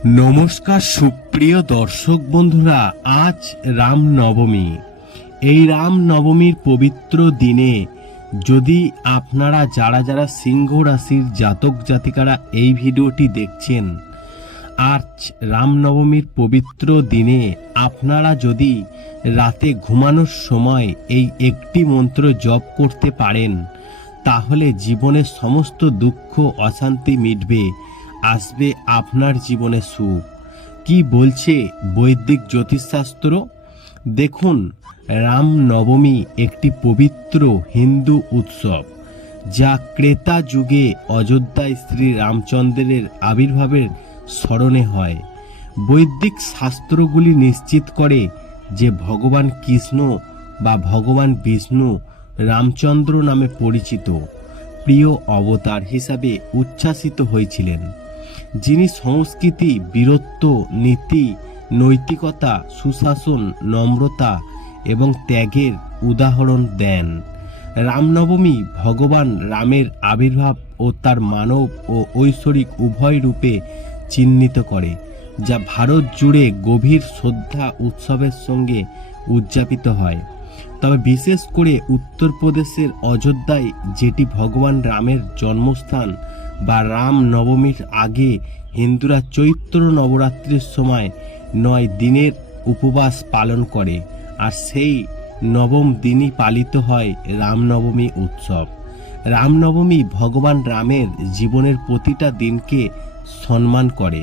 নমস্কার সুপ্রিয় দর্শক বন্ধুরা, আজ রামনবমী। এই রামনবমীর পবিত্র দিনে যদি আপনারা যারা সিংহ রাশির জাতক জাতিকারা এই ভিডিওটি দেখছেন, আজ রামনবমীর পবিত্র দিনে আপনারা যদি রাতে ঘুমানোর সময় এই একটি মন্ত্র জপ করতে পারেন, তাহলে জীবনের সমস্ত দুঃখ অশান্তি মিটবে, আসবে আপনার জীবনে সুখ। কি বলছে বৈদিক জ্যোতিষশাস্ত্র? দেখুন, রামনবমী একটি পবিত্র হিন্দু উৎসব, যা ত্রেতা যুগে অযোধ্যায় শ্রী রামচন্দ্রের আবির্ভাবের স্মরণে হয়। বৈদিক শাস্ত্রগুলি নিশ্চিত করে যে ভগবান কৃষ্ণ বা ভগবান বিষ্ণু রামচন্দ্র নামে পরিচিত প্রিয় অবতার হিসাবে উচ্ছ্বাসিত হয়েছিলেন, যিনি সংস্কৃতি, বীরত্ব, নীতি, নৈতিকতা, সুশাসন, নম্রতা এবং ত্যাগের উদাহরণ দেন। রামনবমী ভগবান রামের আবির্ভাব ও তার মানব ও ঐশ্বরিক উভয় রূপে চিহ্নিত করে, যা ভারত জুড়ে গভীর শ্রদ্ধা উৎসবের সঙ্গে উদযাপিত হয়। তবে বিশেষ করে উত্তরপ্রদেশের অযোধ্যায়, যেটি ভগবান রামের জন্মস্থান, বা রাম নবমীর আগে হিন্দুরা চৈত্র নবরাত্রির সময় 9 দিনের উপবাস পালন করে, আর সেই নবম দিনই পালিত হয় রামনবমী উৎসব। রামনবমী ভগবান রামের জীবনের প্রতিটা দিনকে সম্মান করে।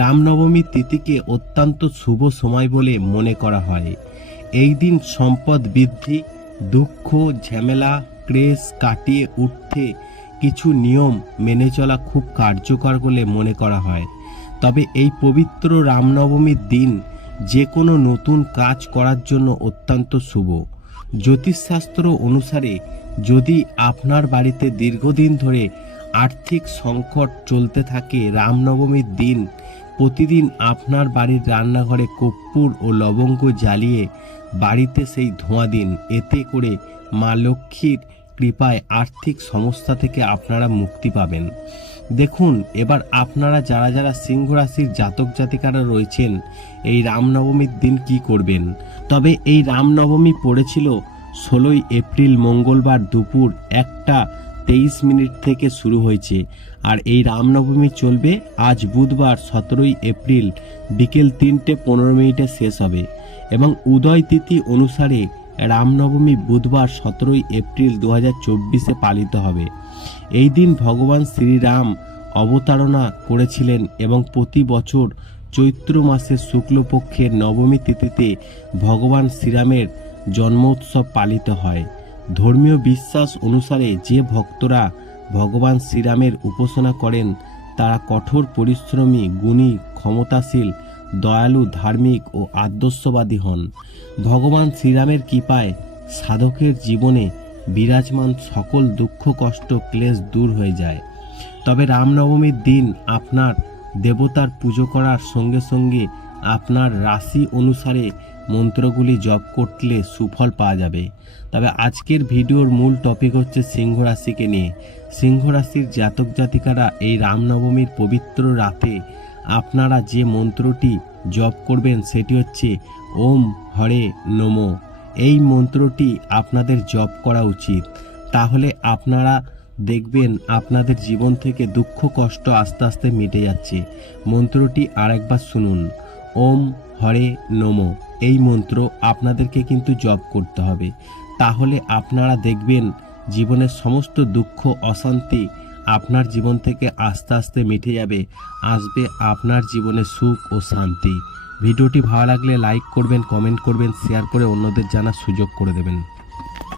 রামনবমী তিথিকে অত্যন্ত শুভ সময় বলে মনে করা হয়। এই দিন সম্পদ বৃদ্ধি, দুঃখ, ঝামেলা, ক্লেশ কাটিয়ে উঠতে কিছু নিয়ম মেনে চলা খুব কার্যকর বলে মনে করা হয়। তবে এই পবিত্র রামনবমীর দিন যে কোনো নতুন কাজ করার জন্য অত্যন্ত শুভ। জ্যোতিষশাস্ত্র অনুসারে, যদি আপনার বাড়িতে দীর্ঘদিন ধরে আর্থিক সংকট চলতে থাকে, রামনবমীর দিন প্রতিদিন আপনার বাড়ির রান্নাঘরে কর্পূর ও লবঙ্গ জ্বালিয়ে বাড়িতে সেই ধোঁয়া দিন। এতে করে মা লক্ষ্মীর কৃপায় আর্থিক সমস্যা থেকে আপনারা মুক্তি পাবেন। দেখুন, এবার আপনারা যারা সিংহ রাশির জাতক জাতিকারা রয়েছেন, এই রামনবমীর দিন কি করবেন। তবে এই রামনবমী পড়েছিল 16ই এপ্রিল মঙ্গলবার দুপুর 1:23 থেকে শুরু হয়েছে, আর এই রামনবমী চলবে আজ বুধবার 17ই এপ্রিল বিকেল 3:15 শেষ হবে। এবং উদয় তিথি অনুসারে রামনবমী বুধবার 17ই এপ্রিল 2024 পালিত হবে। এই দিন ভগবান শ্রীরাম অবতারণা করেছিলেন এবং প্রতি বছর চৈত্র মাসের শুক্লপক্ষের নবমী তিথিতে ভগবান শ্রীরামের জন্মোৎসব পালিত হয়। ধর্মীয় বিশ্বাস অনুসারে যে ভক্তরা ভগবান শ্রীরামের উপাসনা করেন, তারা কঠোর পরিশ্রমী, গুণী, ক্ষমতাশীল, দয়ালু, ধার্মিক ও আদর্শবাদী হন। ভগবান শ্রীরামের কৃপায় সাধকের জীবনে বিরাজমান সকল দুঃখ, কষ্ট, ক্লেশ দূর হয়ে যায়। তবে রামনবমীর দিন আপনার দেবতার পুজো করার সঙ্গে সঙ্গে আপনার রাশি অনুসারে মন্ত্রগুলি জপ করলে সুফল পাওয়া যাবে। তবে আজকের ভিডিওর মূল টপিক হচ্ছে সিংহ রাশিকে নিয়ে। সিংহ রাশির জাতক জাতিকারা এই রামনবমীর পবিত্র রাতে আপনারা যে মন্ত্রটি জপ করবেন সেটি হচ্ছে ওম হরে নমঃ। এই মন্ত্রটি আপনাদের জপ করা উচিত। তাহলে আপনারা দেখবেন আপনাদের জীবন থেকে দুঃখ কষ্ট আস্তে আস্তে মিটে যাচ্ছে। মন্ত্রটি আরেকবার শুনুন, ওম হরে নমঃ। এই মন্ত্র আপনাদেরকে কিন্তু জপ করতে হবে। তাহলে আপনারা দেখবেন জীবনের সমস্ত দুঃখ অশান্তি আপনার জীবন থেকে আস্তে আস্তে মিটে যাবে, আসবে আপনার জীবনে সুখ ও শান্তি। ভিডিওটি ভালো লাগলে লাইক করবেন, কমেন্ট করবেন, শেয়ার করে অন্যদের জানার সুযোগ করে দেবেন।